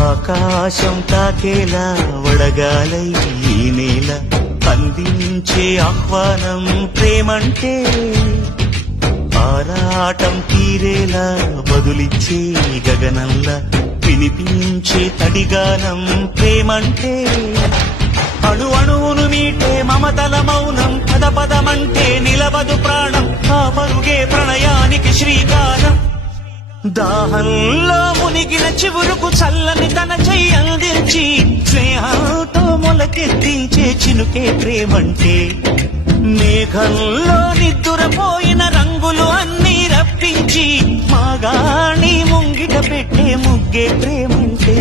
ఆకాశం తాకేలా వడగాలై ఈ నేల అందించే ఆహ్వానం ప్రేమంటే ఆరాటం తీరేలా బదులిచ్చే గగనంలా వినిపించే తడిగానం ప్రేమంటే అణు అణువును మీటే మమతల మౌనం పద పదమంటే నిలవదు ప్రాణం ఆ పరుగే ప్రణయానికి శ్రీకారం దాహంలో మునిగిన చివురుకు చల్లని తన చెయ్యి అందించి స్నేహంతో మొలకెత్తించే చినుకే ప్రేమంటే మేఘంలో నిద్దురపోయిన రంగులు అన్నీ రప్పించి మాగాణి ముంగిట పెట్టే ముగ్గే ప్రేమంటే